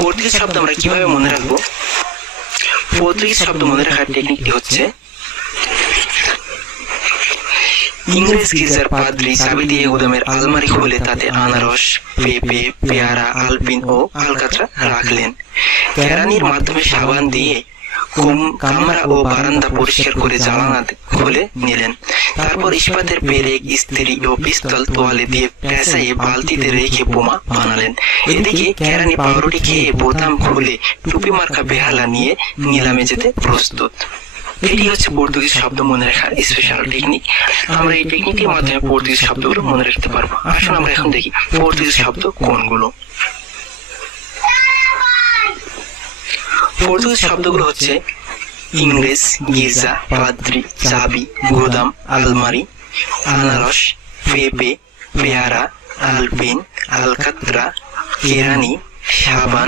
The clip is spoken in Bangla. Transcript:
পর্তুগিজ শব্দ আমরা কিভাবে মনে রাখবো? পর্তুগিজ শব্দ মনে রাখার টেকনিকটি হচ্ছে, ইংরেজ গির্জার পাদ্রী চাবি দিয়ে গুদামের আলমারি খুলে তাতে আনারস, পেঁপে, পেয়ারা, আলপিন ও আলকাতরা রাখলেন। কেরানির মাধ্যমে সাবান দিয়ে কামরা ও বারান্দা পরিষ্কার করে জানালা খুলে নিলেন। তারপর ইস্পাতের পেরেক, ইস্ত্রি ও পিস্তল তোয়ালে দিয়ে পেঁচাইয়ে বালতিতে রেখে বোমা বানালেন। এদিকে কেরানি পাউরুটি খেয়ে বোতাম খুলে টুপি মার্কা বেহালা নিয়ে নিলামে যেতে প্রস্তুত। এটি হচ্ছে পর্তুগিজ শব্দ মনে রাখার স্পেশাল টেকনিক। আমরা এই টেকনিকের মাধ্যমে পর্তুগিজ শব্দগুলো মনে রাখতে পারবো। আসুন আমরা এখন দেখি পর্তুগিজ শব্দ কোনগুলো। পর্তুগিজ শব্দগুলো হচ্ছে ইংরেজ, গির্জা, পাদ্রী, চাবি, গুদাম, আলমারি, আনারস, পেঁপে, পেয়ারা, আলপিন, আলকাতরা, কেরানি, সাবান,